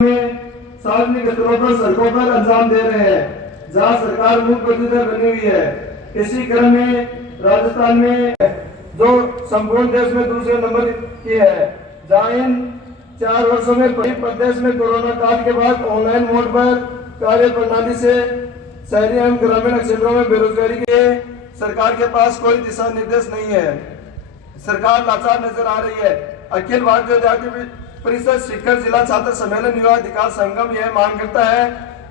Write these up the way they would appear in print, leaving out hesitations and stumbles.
में सार्वजनिक स्थलों पर सड़कों पर अंजाम दे रहे हैं जहां सरकार मूक बंदी बनी हुई है। इसी क्रम में राजस्थान में जो संपूर्ण देश में दूसरे नंबर की है, जहां इन 4 वर्षों में प्रदेश में कोरोना काल के बाद ऑनलाइन मोड पर कार्य प्रणाली से शहरी एवं ग्रामीण क्षेत्रों में बेरोजगारी के सरकार के पास कोई दिशा निर्देश नहीं है। सरकार लाचार नजर आ रही है। अखिल भारतीय विद्यार्थी परिषद शिक्षक जिला छात्र सम्मेलन युवा अधिकार संगम यह मांग करता है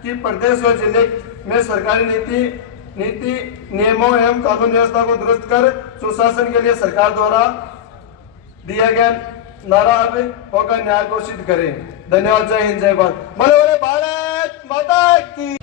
कि प्रदेश व जिले में सरकारी नीति नियमों एवं कानून व्यवस्था को दुरुस्त कर सुशासन के लिए सरकार द्वारा दिया गया नारा अब होकर न्याय घोषित करें। धन्यवाद। जय हिंद, जय भारत। बोले बोले भारत माता की।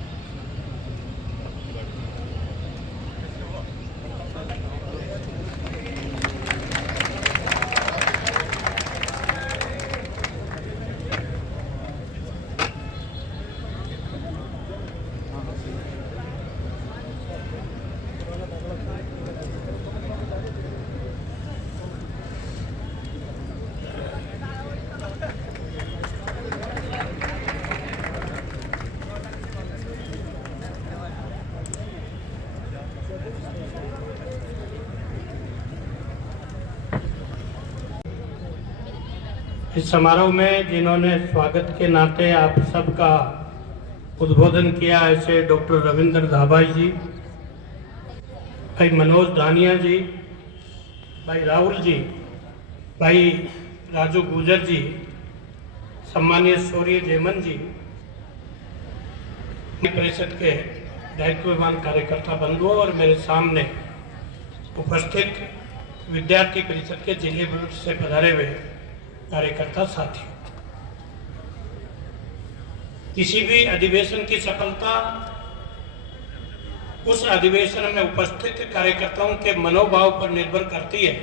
इस समारोह में जिन्होंने स्वागत के नाते आप सबका उद्बोधन किया, ऐसे डॉक्टर रविंद्र धाबाई जी, भाई मनोज दानिया जी, भाई राहुल जी, भाई राजू गुजर जी, सम्मानीय सूर्य जयमन जी, परिषद के दायित्ववान कार्यकर्ता बंधुओं और मेरे सामने उपस्थित विद्यार्थी परिषद के जिले भर से पधारे हुए कार्यकर्ता साथी, किसी भी अधिवेशन की सफलता उस अधिवेशन में उपस्थित कार्यकर्ताओं के मनोभाव पर निर्भर करती है।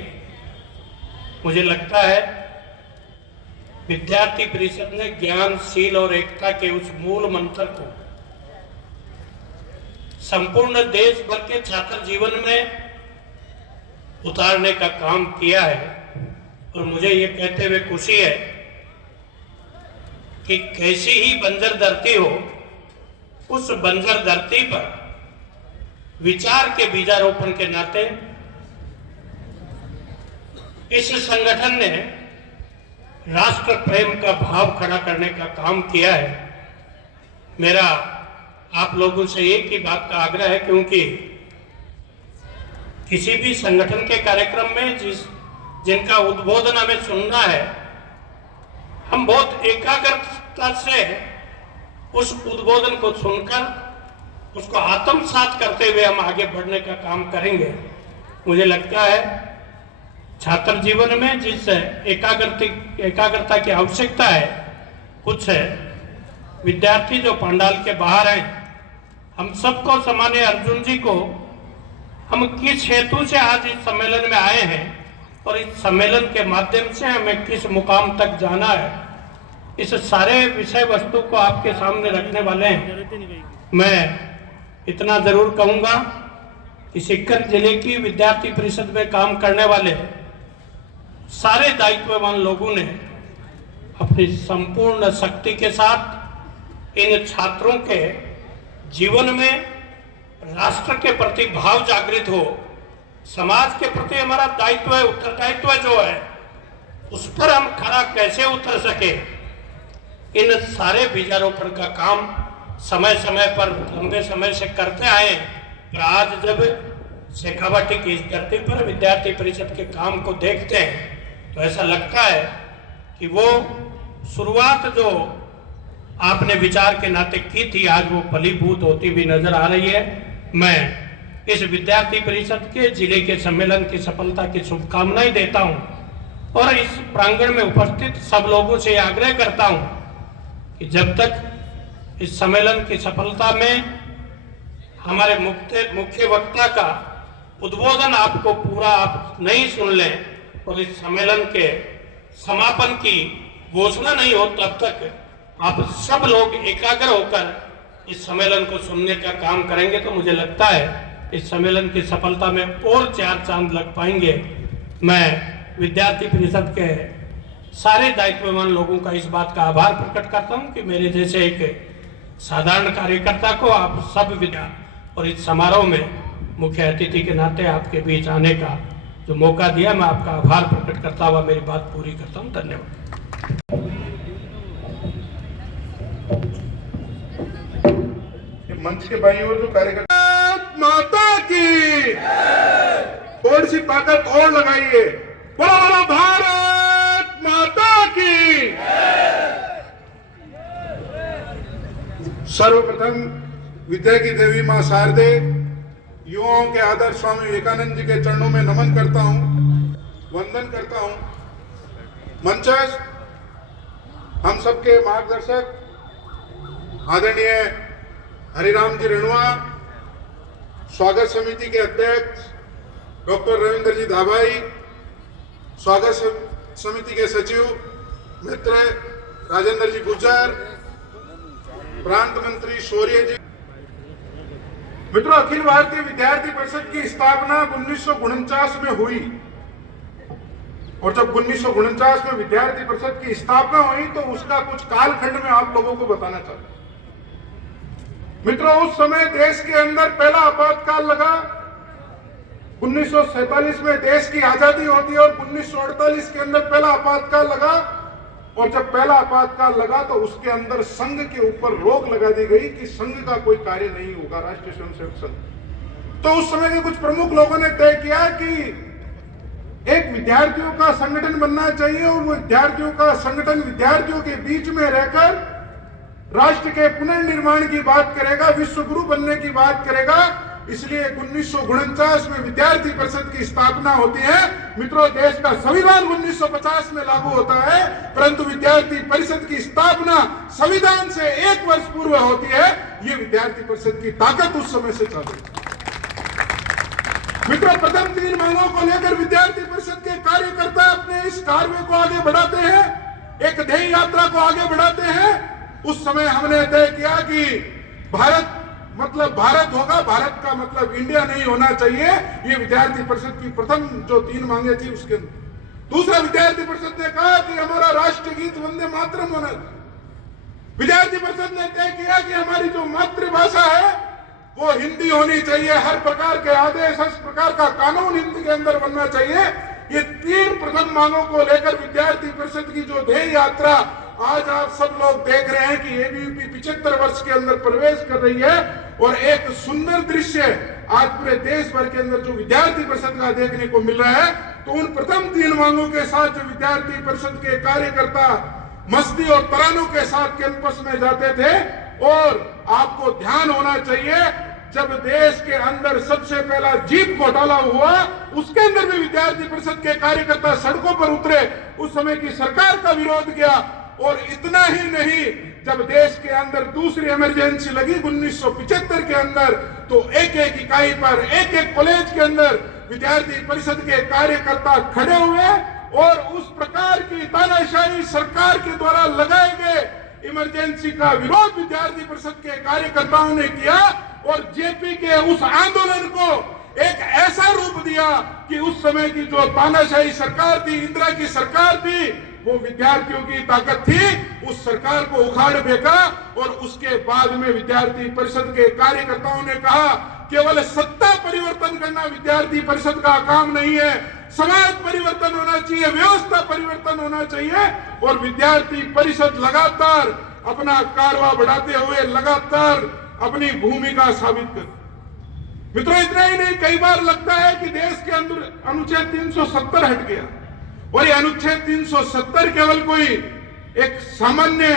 मुझे लगता है विद्यार्थी परिषद ने ज्ञानशील और एकता के उस मूल मंत्र को संपूर्ण देश भर के छात्र जीवन में उतारने का काम किया है। और मुझे ये कहते हुए खुशी है कि कैसी ही बंजर धरती हो, उस बंजर धरती पर विचार के बीजारोपण के नाते इस संगठन ने राष्ट्र प्रेम का भाव खड़ा करने का काम किया है। मेरा आप लोगों से एक ही बात का आग्रह है, क्योंकि किसी भी संगठन के कार्यक्रम में जिनका उद्बोधन हमें सुनना है, हम बहुत एकाग्रता से उस उद्बोधन को सुनकर उसको आत्मसात करते हुए हम आगे बढ़ने का काम करेंगे। मुझे लगता है छात्र जीवन में जिस एकाग्रता की आवश्यकता है, कुछ है विद्यार्थी जो पंडाल के बाहर हैं, हम सबको सामान्य अर्जुन जी को हम किस हेतु से आज इस सम्मेलन में आए हैं और इस सम्मेलन के माध्यम से हमें किस मुकाम तक जाना है, इस सारे विषय वस्तु को आपके सामने रखने वाले हैं। मैं इतना जरूर कहूंगा कि सिक्कर जिले की विद्यार्थी परिषद में काम करने वाले सारे दायित्ववान लोगों ने अपनी संपूर्ण शक्ति के साथ इन छात्रों के जीवन में राष्ट्र के प्रति भाव जागृत हो, समाज के प्रति हमारा दायित्व है, उत्तरदायित्व जो है उस पर हम खरा कैसे उतर सके, इन सारे बीजारोपण का काम समय समय पर लंबे समय से करते आए। पर आज जब शेखावाटी की इस धरती पर विद्यार्थी परिषद के काम को देखते हैं तो ऐसा लगता है कि वो शुरुआत जो आपने विचार के नाते की थी, आज वो फलीभूत होती हुई नजर आ रही है। मैं इस विद्यार्थी परिषद के जिले के सम्मेलन की सफलता की शुभकामनाएं देता हूं और इस प्रांगण में उपस्थित सब लोगों से आग्रह करता हूं कि जब तक इस सम्मेलन की सफलता में हमारे मुख्य वक्ता का उद्बोधन आपको पूरा आप नहीं सुन लें और इस सम्मेलन के समापन की घोषणा नहीं हो, तब तक आप सब लोग एकाग्र होकर इस सम्मेलन को सुनने का काम करेंगे तो मुझे लगता है इस सम्मेलन की सफलता में और 4 चांद लग पाएंगे। मैं विद्यार्थी परिषद के सारे दायित्ववान लोगों का इस बात का आभार प्रकट करता हूं कि मेरे जैसे एक साधारण कार्यकर्ता को आप सब विद्या और इस समारोह में मुख्य अतिथि के नाते आपके बीच आने का जो मौका दिया, मैं आपका आभार प्रकट करता हुआ मेरी बात पूरी करता हूं। धन्यवाद। मंच के बाईं ओर जो कार्यकर्ता, माता की थोड़ी सी ताकत और लगाइए, बोलो भारत माता की। सर्वप्रथम विद्या की देवी मां शारदे, युवाओं के आदर्श स्वामी विवेकानंद जी के चरणों में नमन करता हूं, वंदन करता हूं। मंचस्थ हम सबके मार्गदर्शक आदरणीय हरिराम जी रेणुआ, स्वागत समिति के अध्यक्ष डॉक्टर रविंद्र जी धाबाई, स्वागत समिति के सचिव मित्र राजेंद्र जी गुर्जर, प्रांत मंत्री शौर्य जी। मित्रों, अखिल भारतीय विद्यार्थी परिषद की स्थापना 1949 में हुई और जब 1949 में विद्यार्थी परिषद की स्थापना हुई तो उसका कुछ कालखंड में आप लोगों को बताना चाहता हूं। मित्रों, उस समय देश के अंदर पहला आपातकाल लगा। 1947 में देश की आजादी होती है और 1948 के अंदर पहला आपातकाल लगा, और जब पहला आपातकाल लगा तो उसके अंदर संघ के ऊपर रोक लगा दी गई कि संघ का कोई कार्य नहीं होगा, राष्ट्रीय स्वयंसेवक संघ। तो उस समय के कुछ प्रमुख लोगों ने तय किया कि एक विद्यार्थियों का संगठन बनना चाहिए और वो विद्यार्थियों का संगठन विद्यार्थियों के बीच में रहकर राष्ट्र के पुनर्निर्माण की बात करेगा, विश्व गुरु बनने की बात करेगा। इसलिए 1949 में विद्यार्थी परिषद की स्थापना होती है। मित्रों, देश का संविधान 1950 में लागू होता है, परंतु विद्यार्थी परिषद की स्थापना संविधान से 1 वर्ष पूर्व होती है। ये विद्यार्थी परिषद की ताकत उस समय से चालू है। मित्रों, प्रथम 3 मांगों को लेकर विद्यार्थी परिषद के कार्यकर्ता अपने इस कार्य को आगे बढ़ाते हैं, एक ध्येय यात्रा को आगे बढ़ाते हैं। उस समय हमने तय किया कि भारत मतलब भारत होगा, भारत का मतलब इंडिया नहीं होना चाहिए। ये विद्यार्थी परिषद की प्रथम जो 3 मांगे थी उसके अंदर। दूसरा, विद्यार्थी परिषद ने कहा कि हमारा राष्ट्रीय गीत वंदे मातरम होना। विद्यार्थी परिषद ने तय किया कि हमारी जो मातृभाषा है वो हिंदी होनी चाहिए, हर प्रकार के आदेश, हर प्रकार का कानून हिंदी के अंदर बनना चाहिए। ये 3 प्रथम मांगों को लेकर विद्यार्थी परिषद की जो ध्येय यात्रा आज आप सब लोग देख रहे हैं कि एबीवीपी 75 वर्ष के अंदर प्रवेश कर रही है, और एक सुंदर दृश्य आज पूरे देश भर के अंदर जो विद्यार्थी परिषद का देखने को मिल रहा है। तो उन प्रथम 3 मांगों के साथ जो विद्यार्थी परिषद के कार्यकर्ता मस्ती और तरानों के साथ कैंपस में जाते थे, और आपको ध्यान होना चाहिए, जब देश के अंदर सबसे पहला जीप घोटाला हुआ उसके अंदर भी विद्यार्थी परिषद के कार्यकर्ता सड़कों पर उतरे, उस समय की सरकार का विरोध किया। और इतना ही नहीं, जब देश के अंदर दूसरी इमरजेंसी लगी 1975 के अंदर, तो एक एक इकाई पर, एक एक कॉलेज के अंदर विद्यार्थी परिषद के कार्यकर्ता खड़े हुए और उस प्रकार की तानाशाही सरकार के द्वारा लगाए गए इमरजेंसी का विरोध विद्यार्थी परिषद के कार्यकर्ताओं ने किया, और जेपी के उस आंदोलन को एक ऐसा रूप दिया कि उस समय की जो तानाशाही सरकार थी, इंदिरा की सरकार थी, वो विद्यार्थियों की ताकत थी, उस सरकार को उखाड़ फेंका। और उसके बाद में विद्यार्थी परिषद के कार्यकर्ताओं ने कहा, केवल सत्ता परिवर्तन करना विद्यार्थी परिषद का काम नहीं है, समाज परिवर्तन होना चाहिए, व्यवस्था परिवर्तन होना चाहिए। और विद्यार्थी परिषद लगातार अपना कारवा बढ़ाते हुए लगातार अपनी भूमिका साबित कर। मित्रों, इतना ही नहीं, कई बार लगता है कि देश के अंदर अनुच्छेद 370 हट गया, और ये अनुच्छेद 370 केवल कोई एक सामान्य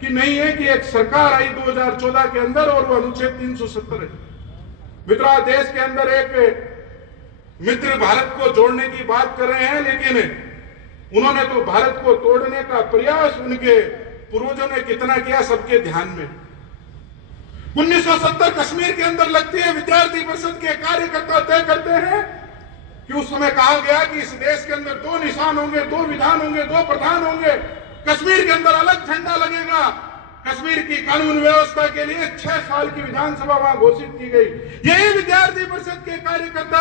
की नहीं है कि एक सरकार आई 2014 के अंदर और वो अनुच्छेद 370 है। मित्रों, देश के अंदर एक मित्र भारत को जोड़ने की बात कर रहे हैं, लेकिन उन्होंने तो भारत को तोड़ने का प्रयास उनके पूर्वजों ने कितना किया सबके ध्यान में। 1970 कश्मीर के अंदर लगती है, विद्यार्थी परिषद के कार्यकर्ता तय करते हैं कि उस समय कहा गया कि इस देश के अंदर 2 निशान होंगे, 2 विधान होंगे, 2 प्रधान होंगे, कश्मीर के अंदर अलग झंडा लगेगा। कश्मीर की कानून व्यवस्था के लिए 6 साल की विधानसभा वहां घोषित की गई। यही विद्यार्थी परिषद के कार्यकर्ता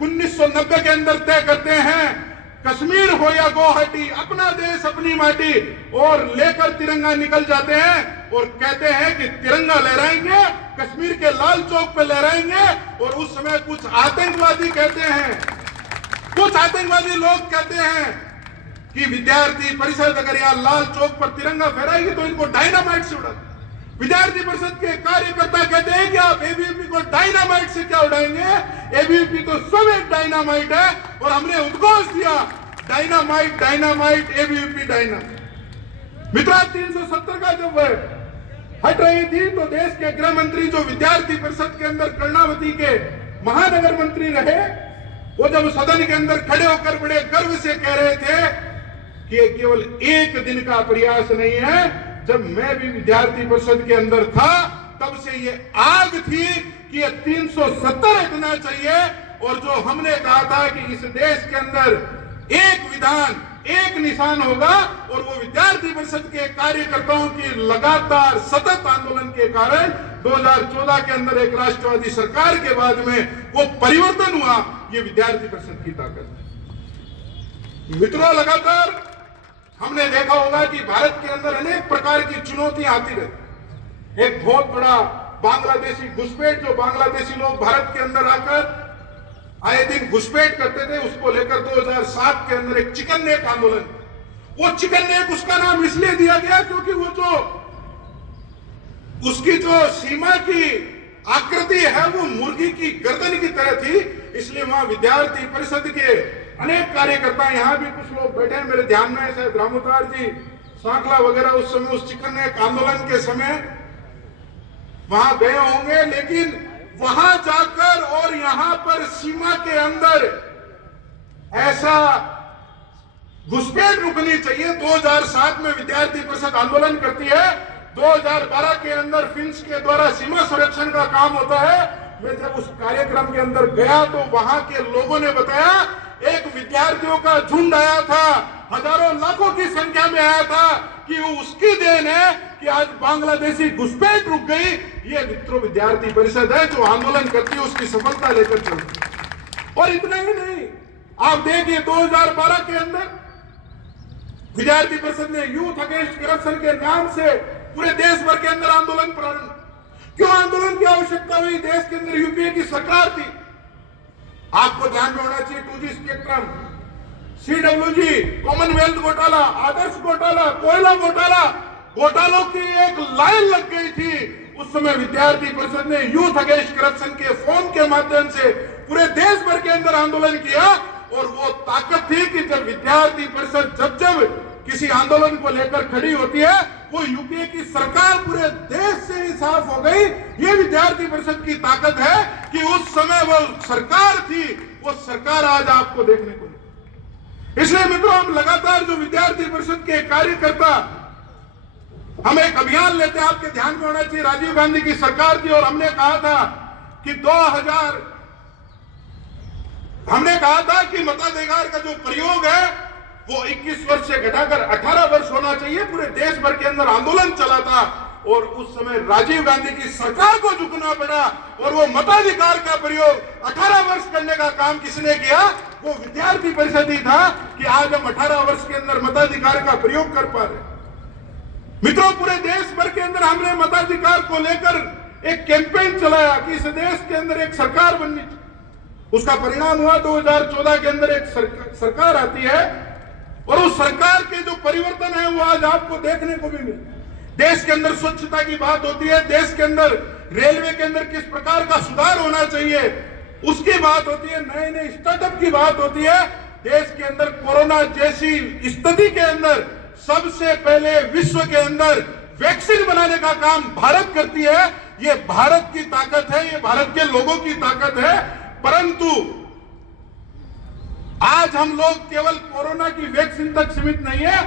1990 के अंदर तय करते हैं कश्मीर हो या गुवाहाटी, अपना देश अपनी माटी, और लेकर तिरंगा निकल जाते हैं और कहते हैं कि तिरंगा लहराएंगे, कश्मीर के लाल चौक पे लहराएंगे। और उस समय कुछ आतंकवादी कहते हैं, कुछ आतंकवादी लोग कहते हैं कि विद्यार्थी परिषद अगर यहाँ लाल चौक पर तिरंगा फहराएगी तो इनको डायनामाइट से उड़ा। विद्यार्थी परिषद के कार्यकर्ता कहते हैं कि आप एबीवीपी को डायनामाइट से क्या उड़ाएंगे, एबीवीपी तो सब एक डायनामाइट है। और हमने उद्घोष दिया डायनामाइट डायनामाइट एबीवीपी डायनामाइट। मित्रों 370 का जब हट रही थी तो देश के गृह मंत्री जो विद्यार्थी परिषद के अंदर कर्णावती के महानगर मंत्री रहे, वो जब सदन के अंदर खड़े होकर बड़े गर्व से कह रहे थे कि ये केवल एक दिन का प्रयास नहीं है, जब मैं भी विद्यार्थी परिषद के अंदर था तब से ये आग थी कि ये 370 हटना चाहिए। और जो हमने कहा था कि इस देश के अंदर एक विधान एक निशान होगा, और वो विद्यार्थी परिषद के कार्यकर्ताओं की लगातार सतत आंदोलन के कारण 2014 के अंदर एक राष्ट्रवादी सरकार के बाद में वो परिवर्तन हुआ। ये विद्यार्थी परिषद की ताकत है। मित्रों, लगातार हमने देखा होगा कि भारत के अंदर अनेक प्रकार की चुनौतियां आती रहती। एक बहुत बड़ा बांग्लादेशी घुसपैठ, जो बांग्लादेशी लोग भारत के अंदर आकर आए दिन घुसपैठ करते थे, उसको लेकर 2007 के अंदर एक चिकन नेक आंदोलन। वो चिकन नेक उसका नाम इसलिए दिया गया क्योंकि वो जो उसकी जो सीमा की आकृति है वो मुर्गी की गर्दन की तरह थी, इसलिए वहां विद्यार्थी परिषद के अनेक कार्यकर्ता, यहाँ भी कुछ लोग बैठे हैं मेरे ध्यान में, शायद रामोतार जी, सांकला वगैरह, उस समय उस चिकन नेक आंदोलन के समय वहां गए होंगे। लेकिन वहां जाकर और यहां पर सीमा के अंदर ऐसा घुसपैठ रुकनी चाहिए। 2007 में विद्यार्थी परिषद आंदोलन करती है, 2012 के अंदर फिंच के द्वारा सीमा संरक्षण का काम होता है। मैं जब उस कार्यक्रम के अंदर गया तो वहां के लोगों ने बताया एक विद्यार्थियों का झुंड आया था, हजारों लाखों की संख्या में आया था, कि वो उसकी देन है कि आज बांग्लादेशी घुसपैठ रुक गई। ये मित्रों विद्यार्थी परिषद है जो आंदोलन करती है, उसकी सफलता लेकर चलती। और इतना ही नहीं, आप देखिए 2012 के अंदर विद्यार्थी परिषद ने यूथ अगेंस्ट करप्शन के नाम से पूरे देश भर के अंदर आंदोलन प्रारंभ। क्यों आंदोलन की आवश्यकता हुई? देश के अंदर यूपीए की सरकार थी। आपको ध्यान में होना चाहिए 2G स्पेक्ट्रम, CWG, कॉमनवेल्थ घोटाला, आदर्श घोटाला, कोयला घोटाला, घोटालों की एक लाइन लग गई थी। उस समय विद्यार्थी परिषद ने यूथ अगेंस्ट करप्शन के फोरम के माध्यम से पूरे देश भर के अंदर आंदोलन किया। और वो ताकत थी कि जब विद्यार्थी परिषद जब किसी आंदोलन को लेकर खड़ी होती है, वो यूपीए की सरकार पूरे देश से ही साफ हो गई। ये विद्यार्थी परिषद की ताकत है कि उस समय वो सरकार थी, वो सरकार आज आपको देखने को नहीं। इसलिए मित्रों, हम लगातार जो विद्यार्थी परिषद के कार्यकर्ता, हम एक अभियान लेते हैं, आपके ध्यान में होना चाहिए, राजीव गांधी की सरकार थी और हमने कहा था कि मताधिकार का जो प्रयोग है वो 21 वर्ष से घटाकर 18 वर्ष होना चाहिए। पूरे देश भर के अंदर आंदोलन चला था और उस समय राजीव गांधी की सरकार को झुकना पड़ा और वो मताधिकार का प्रयोग 18 वर्ष करने का काम किसने किया? वो विद्यार्थी परिषद ही था कि आज हम 18 वर्ष के अंदर मताधिकार का प्रयोग कर पा रहे। मित्रों, पूरे देश भर के अंदर हमने मताधिकार को लेकर एक कैंपेन चलाया कि इस देश के अंदर एक सरकार बननी चाहिए। उसका परिणाम हुआ 2014 के अंदर एक सरकार आती है और उस सरकार के जो परिवर्तन है वो आज आपको देखने को भी मिलता है। देश के अंदर स्वच्छता की बात होती है, देश के अंदर रेलवे के अंदर किस प्रकार का सुधार होना चाहिए उसकी बात होती है, नए नए स्टार्टअप की बात होती है। देश के अंदर कोरोना जैसी स्थिति के अंदर सबसे पहले विश्व के अंदर वैक्सीन बनाने का काम भारत करती है। ये भारत की ताकत है, ये भारत के लोगों की ताकत है। परंतु आज हम लोग केवल कोरोना की वैक्सीन तक सीमित नहीं है।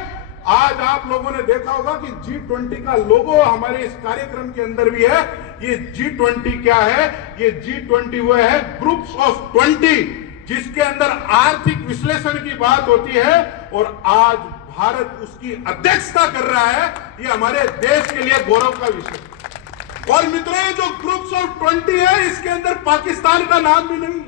आज आप लोगों ने देखा होगा कि G20 का लोगो हमारे इस कार्यक्रम के अंदर भी है। ये G20 क्या है? ये G20 वो है ग्रुप्स ऑफ 20, जिसके अंदर आर्थिक विश्लेषण की बात होती है और आज भारत उसकी अध्यक्षता कर रहा है। ये हमारे देश के लिए गौरव का विषय। और मित्रों, ये जो ग्रुप्स ऑफ 20 है इसके अंदर पाकिस्तान का नाम भी नहीं।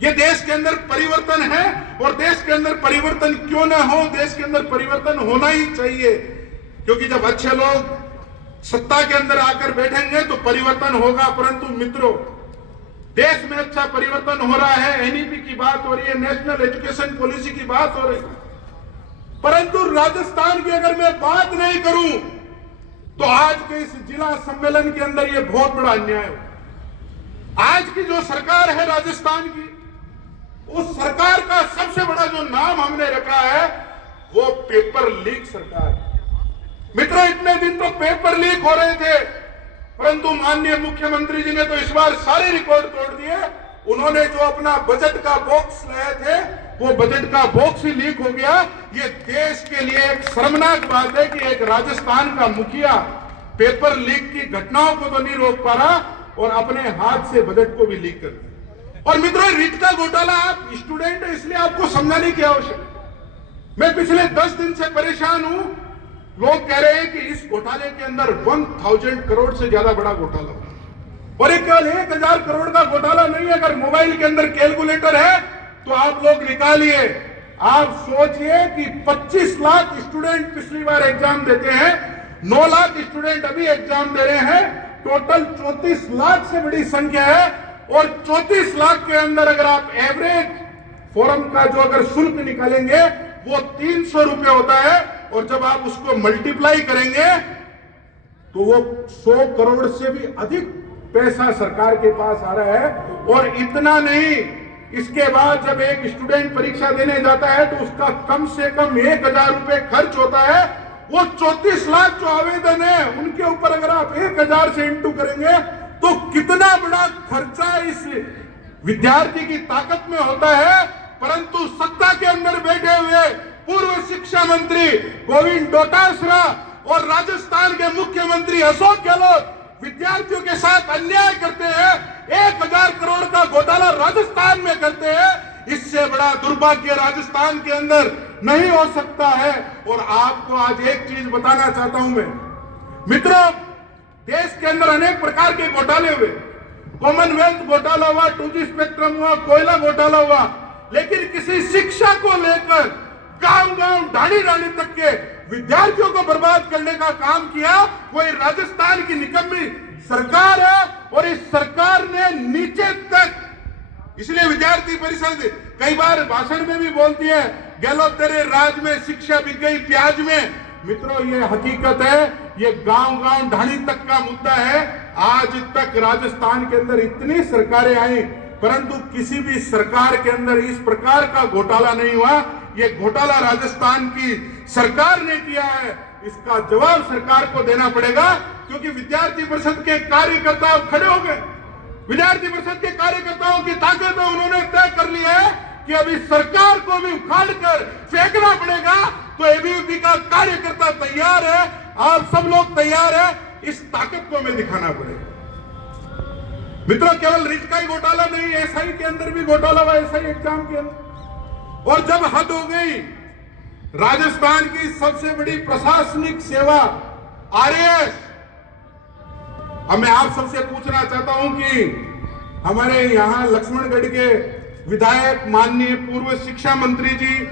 ये देश के अंदर परिवर्तन है, और देश के अंदर परिवर्तन क्यों ना हो, देश के अंदर परिवर्तन होना ही चाहिए, क्योंकि जब अच्छे लोग सत्ता के अंदर आकर बैठेंगे तो परिवर्तन होगा। परंतु मित्रों, देश में अच्छा परिवर्तन हो रहा है, एनईपी की बात हो रही है, नेशनल एजुकेशन पॉलिसी की बात हो रही है, परंतु राजस्थान की अगर मैं बात नहीं करूं तो आज के इस जिला सम्मेलन के अंदर यह बहुत बड़ा अन्याय है। आज की जो सरकार है राजस्थान की, उस सरकार का सबसे बड़ा जो नाम हमने रखा है वो पेपर लीक सरकार है। मित्रों, इतने दिन तो पेपर लीक हो रहे थे, परंतु माननीय मुख्यमंत्री जी ने तो इस बार सारे रिकॉर्ड तोड़ दिए। उन्होंने जो अपना बजट का बॉक्स लाए थे, वो बजट का बॉक्स ही लीक हो गया। ये देश के लिए एक शर्मनाक बात है कि एक राजस्थान का मुखिया पेपर लीक की घटनाओं को तो नहीं रोक पा रहा और अपने हाथ से बजट को भी लीक कर दिया। और मित्रों, रीट का घोटाला, आप स्टूडेंट है इसलिए आपको समझाने की आवश्यकता। मैं पिछले 10 दिन से परेशान हूं। लोग कह रहे हैं कि इस घोटाले के अंदर 1000 करोड़ से ज्यादा बड़ा घोटाला हुआ, और एक केवल 1000 करोड़ का घोटाला नहीं है। अगर मोबाइल के अंदर कैलकुलेटर है तो आप लोग निकालिए। आप सोचिए कि 25 लाख स्टूडेंट पिछली बार एग्जाम देते हैं, 9 लाख स्टूडेंट अभी एग्जाम दे रहे हैं, टोटल 34 लाख से बड़ी संख्या है। और 34 लाख के अंदर अगर आप एवरेज फॉर्म का जो अगर शुल्क निकालेंगे वो 300 रुपए होता है, और जब आप उसको मल्टीप्लाई करेंगे तो वो 100 करोड़ से भी अधिक पैसा सरकार के पास आ रहा है। और इतना नहीं, इसके बाद जब एक स्टूडेंट परीक्षा देने जाता है तो उसका कम से कम 1000 रुपए खर्च होता है। वो 34 लाख जो आवेदन है उनके ऊपर अगर आप 1000 से इंटू करेंगे तो कितना बड़ा खर्चा इस विद्यार्थी की ताकत में होता है। परंतु सत्ता के अंदर बैठे हुए पूर्व शिक्षा मंत्री गोविंद डोटासरा और राजस्थान के मुख्यमंत्री अशोक गहलोत विद्यार्थियों के साथ अन्याय करते हैं, 1000 करोड़ का घोटाला राजस्थान में करते हैं। इससे बड़ा दुर्भाग्य राजस्थान के अंदर नहीं हो सकता है। और आपको आज एक चीज बताना चाहता हूं मैं, मित्रों, देश के अंदर अनेक प्रकार के घोटाले हुए, कॉमनवेल्थ घोटाला हुआ, 2G स्पेक्ट्रम हुआ, कोयला घोटाला हुआ, लेकिन किसी शिक्षा को लेकर गांव-गांव, ढाणी-ढाणी तक के विद्यार्थियों को बर्बाद करने का काम किया कोई राजस्थान की निकम्मी सरकार है। और इस सरकार ने नीचे तक, इसलिए विद्यार्थी परिषद कई बार भाषण में भी बोलती है, गहलोत तेरे राज में शिक्षा बिक गई प्याज में। मित्रों, ये हकीकत है, ये गांव-गांव, ढाणी तक का मुद्दा है। आज तक राजस्थान के अंदर इतनी सरकारें आई, परंतु किसी भी सरकार के अंदर इस प्रकार का घोटाला नहीं हुआ। ये घोटाला राजस्थान की सरकार ने किया है, इसका जवाब सरकार को देना पड़ेगा, क्योंकि विद्यार्थी परिषद के कार्यकर्ता खड़े हो गए। विद्यार्थी परिषद के कार्यकर्ताओं की ताकत है, उन्होंने तय कर लिया है कि अभी सरकार को भी उखाड़ कर फेंकना पड़ेगा। तो एबीवीपी का कार्यकर्ता तैयार है, आप सब लोग तैयार है, इस ताकत को हमें दिखाना पड़ेगा। मित्रों, केवल रिट का ही घोटाला नहीं, एसआई के अंदर भी घोटाला हुआ, एसआई एग्जाम के अंदर। और जब हद हो गई, राजस्थान की सबसे बड़ी प्रशासनिक सेवा आरएएस, अब मैं आप सबसे पूछना चाहता हूं कि हमारे यहां लक्ष्मणगढ़ के विधायक माननीय पूर्व शिक्षा मंत्री जी,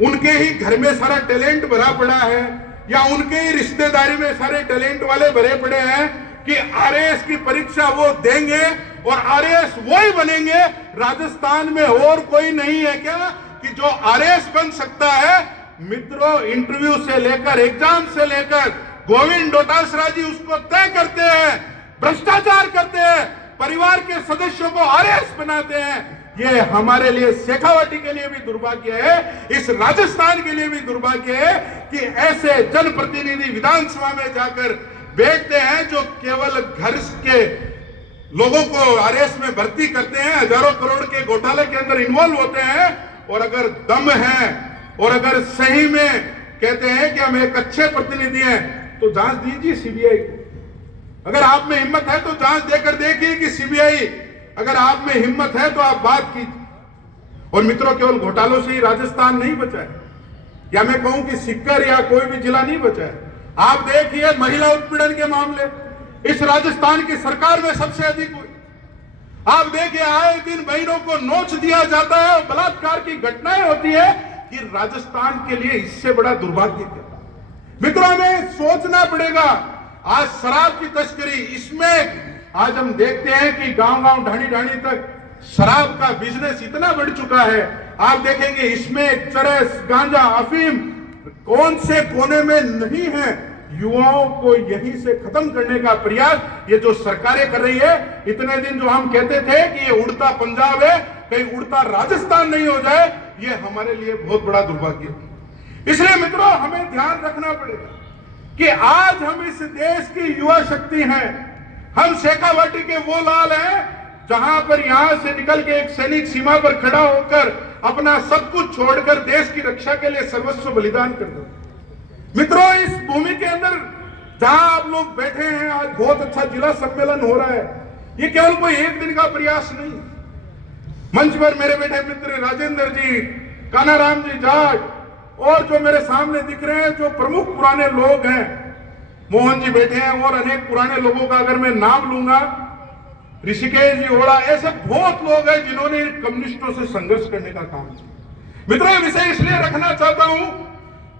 उनके ही घर में सारा टैलेंट भरा पड़ा है, या उनके ही रिश्तेदारी में सारे टैलेंट वाले भरे पड़े हैं कि आरएएस की परीक्षा वो देंगे और आरएएस वो ही बनेंगे। राजस्थान में और कोई नहीं है क्या कि जो आरएएस बन सकता है? मित्रों, इंटरव्यू से लेकर, एग्जाम से लेकर, गोविंद डोटासरा जी उसको तय करते हैं, भ्रष्टाचार करते हैं, परिवार के सदस्यों को आरएएस बनाते हैं। ये हमारे लिए, शेखावटी के लिए भी दुर्भाग्य है, इस राजस्थान के लिए भी दुर्भाग्य है कि ऐसे जनप्रतिनिधि विधानसभा में जाकर बैठते हैं जो केवल घर के लोगों को आरएएस में भर्ती करते हैं, हजारों करोड़ के घोटाले के अंदर इन्वॉल्व होते हैं। और अगर दम है और अगर सही में कहते हैं कि हम एक अच्छे प्रतिनिधि हैं, तो जांच दीजिए सीबीआई को। अगर आप में हिम्मत है तो जांच देकर देखिए कि सीबीआई, अगर आप में हिम्मत है तो आप बात कीजिए। और मित्रों, केवल घोटालों से ही राजस्थान नहीं बचा है, या मैं कहूं कि सिक्कर या कोई भी जिला नहीं बचा है। आप देखिए, महिला उत्पीड़न के मामले इस राजस्थान की सरकार में सबसे अधिक हुए। आप देखिए आए दिन बहनों को नोच दिया जाता है और बलात्कार की घटनाएं होती है कि राजस्थान के लिए इससे बड़ा दुर्भाग्य क्या। मित्रों, हमें सोचना पड़ेगा। आज शराब की तस्करी, इसमें आज हम देखते हैं कि गांव-गांव, ढाणी-ढाणी तक शराब का बिजनेस इतना बढ़ चुका है। आप देखेंगे इसमें चरस, गांजा, अफीम कौन से कोने में नहीं है। युवाओं को यहीं से खत्म करने का प्रयास ये जो सरकारें कर रही है। इतने दिन जो हम कहते थे कि ये उड़ता पंजाब है, कहीं उड़ता राजस्थान नहीं हो जाए, ये हमारे लिए बहुत बड़ा दुर्भाग्य है। इसलिए मित्रों, हमें ध्यान रखना पड़ेगा कि आज हम इस देश की युवा शक्ति हैं। हम शेखावाटी के वो लाल हैं जहां पर यहां से निकल के एक सैनिक सीमा पर खड़ा होकर अपना सब कुछ छोड़कर देश की रक्षा के लिए सर्वस्व बलिदान कर दो। मित्रों, इस भूमि के अंदर जहां आप लोग बैठे हैं, आज बहुत अच्छा जिला सम्मेलन हो रहा है। ये केवल कोई एक दिन का प्रयास नहीं। मंच पर मेरे बेटे मित्र राजेंद्र जी, कानाराम जी जाट और जो मेरे सामने दिख रहे हैं जो प्रमुख पुराने लोग हैं, मोहन जी बैठे हैं और अनेक पुराने लोगों का अगर मैं नाम लूंगा, ऋषिकेश जी ओड़ा, ऐसे बहुत लोग हैं जिन्होंने कम्युनिस्टों से संघर्ष करने का काम किया। मित्रों, ये विषय इसलिए रखना चाहता हूं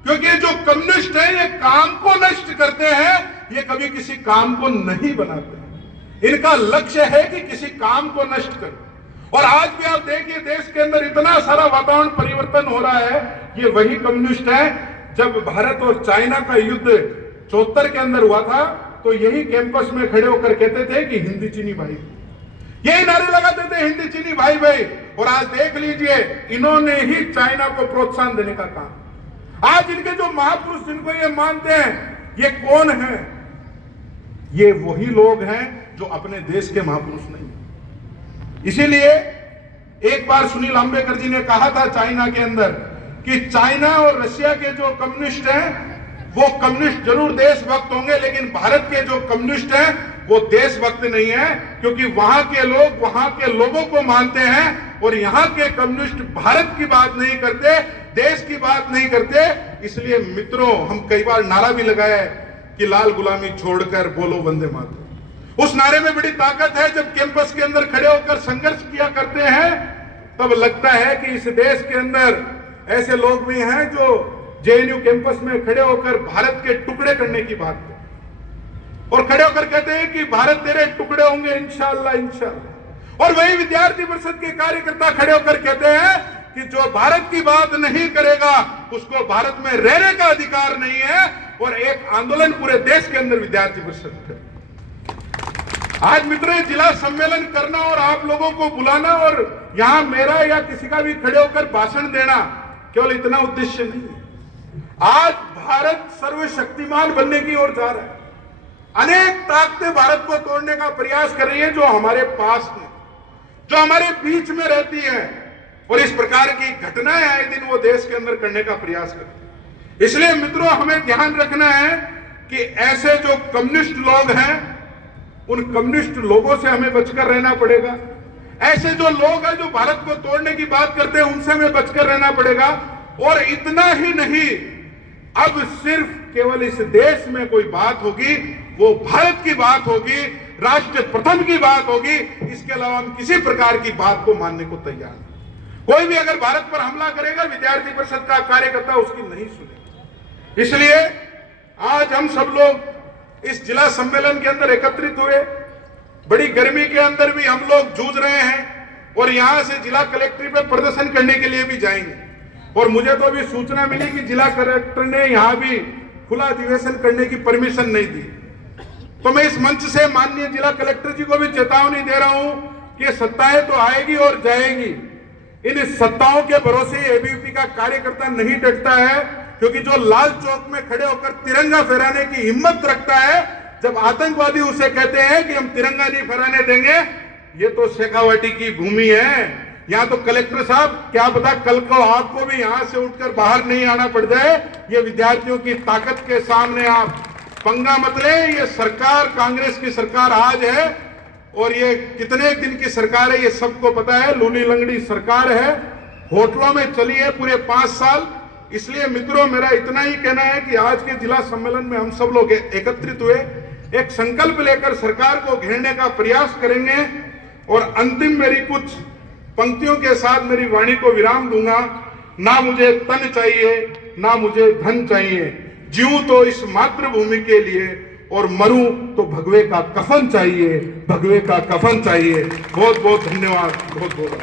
क्योंकि जो कम्युनिस्ट हैं ये काम को नष्ट करते हैं, ये कभी किसी काम को नहीं बनाते। इनका लक्ष्य है कि किसी काम को नष्ट करो। और आज भी आप देखिए देश के अंदर इतना सारा वातावरण परिवर्तन हो रहा है, ये वही कम्युनिस्ट है। जब भारत और चाइना का युद्ध 74 के अंदर हुआ था तो यही कैंपस में खड़े होकर कहते थे कि हिंदी चीनी भाई, यही नारे लगाते थे हिंदी चीनी भाई भाई। और आज देख लीजिए, इन्होंने ही चाइना को प्रोत्साहन देने का काम। आज इनके जो महापुरुष जिनको ये मानते हैं, ये कौन है? ये वही लोग हैं जो अपने देश के महापुरुष नहीं। इसीलिए एक बार सुनील अंबेडकर जी ने कहा था चाइना के अंदर कि चाइना और रशिया के जो कम्युनिस्ट हैं वो कम्युनिस्ट जरूर देशभक्त होंगे, लेकिन भारत के जो कम्युनिस्ट हैं वो देशभक्त नहीं है, क्योंकि वहां के लोग वहां के लोगों को मानते हैं और यहां के कम्युनिस्ट भारत की बात नहीं करते, देश की बात नहीं करते। इसलिए मित्रों, हम कई बार नारा भी लगाया है कि लाल गुलामी छोड़कर बोलो वंदे मातरम। उस नारे में बड़ी ताकत है। जब कैंपस के अंदर खड़े होकर संघर्ष किया करते हैं तब लगता है कि इस देश के अंदर ऐसे लोग भी हैं जो जेएनयू कैंपस में खड़े होकर भारत के टुकड़े करने की बात करते और खड़े होकर कहते हैं कि भारत तेरे टुकड़े होंगे इंशाअल्लाह इंशाअल्लाह। और वही विद्यार्थी परिषद के कार्यकर्ता खड़े होकर कहते हैं कि जो भारत की बात नहीं करेगा उसको भारत में रहने का अधिकार नहीं है। और एक आंदोलन पूरे देश के अंदर विद्यार्थी परिषद करे। आज मित्रों, जिला सम्मेलन करना और आप लोगों को बुलाना और यहां मेरा या किसी का भी खड़े होकर भाषण देना केवल इतना उद्देश्य नहीं है। आज भारत सर्वशक्तिमान बनने की ओर जा रहा है। अनेक ताकतें भारत को तोड़ने का प्रयास कर रही है जो हमारे पास में, जो हमारे बीच में रहती है। और इस प्रकार की घटनाएं आए दिन वो देश के अंदर करने का प्रयास करते हैं। इसलिए मित्रों, हमें ध्यान रखना है कि ऐसे जो कम्युनिस्ट लोग हैं उन कम्युनिस्ट लोगों से हमें बचकर रहना पड़ेगा। ऐसे जो लोग हैं जो भारत को तोड़ने की बात करते हैं उनसे हमें बचकर रहना पड़ेगा। और इतना ही नहीं, अब सिर्फ केवल इस देश में कोई बात होगी वो भारत की बात होगी, राष्ट्र प्रथम की बात होगी। इसके अलावा हम किसी प्रकार की बात को मानने को तैयार नहीं। कोई भी अगर भारत पर हमला करेगा, विद्यार्थी परिषद का कार्यकर्ता उसकी नहीं सुनेगा। इसलिए आज हम सब लोग इस जिला सम्मेलन के अंदर एकत्रित हुए। बड़ी गर्मी के अंदर भी हम लोग जूझ रहे हैं और यहां से जिला कलेक्ट्रेट पे प्रदर्शन करने के लिए भी जाएंगे। और मुझे तो अभी सूचना मिली कि जिला कलेक्टर ने यहां भी खुला अधिवेशन करने की परमिशन नहीं दी। तो मैं इस मंच से माननीय जिला कलेक्टर जी को भी चेतावनी दे रहा हूं कि सत्ताएं तो आएगी और जाएगी, इन सत्ताओं के भरोसे एबीवीपी का कार्यकर्ता नहीं डटता है। क्योंकि जो लाल चौक में खड़े होकर तिरंगा फहराने की हिम्मत रखता है, जब आतंकवादी उसे कहते हैं कि हम तिरंगा नहीं फहराने देंगे, ये तो शेखावाटी की भूमि है। यहाँ तो कलेक्टर साहब, क्या पता कल को आपको भी यहाँ से उठकर बाहर नहीं आना पड़ जाए। ये विद्यार्थियों की ताकत के सामने आप पंगा मत ले। ये सरकार कांग्रेस की सरकार आज है और ये कितने दिन की सरकार है ये सबको पता है। लूली लंगड़ी सरकार है, होटलों में चली है पूरे 5 साल। इसलिए मित्रों, मेरा इतना ही कहना है कि आज के जिला सम्मेलन में हम सब लोग एकत्रित हुए, एक संकल्प लेकर सरकार को घेरने का प्रयास करेंगे। और अंतिम मेरी कुछ पंक्तियों के साथ मेरी वाणी को विराम दूंगा। ना मुझे तन चाहिए, ना मुझे धन चाहिए, जीऊं तो इस मातृभूमि के लिए और मरूं तो भगवे का कफन चाहिए, भगवे का कफन चाहिए। बहुत बहुत धन्यवाद, बहुत बहुत।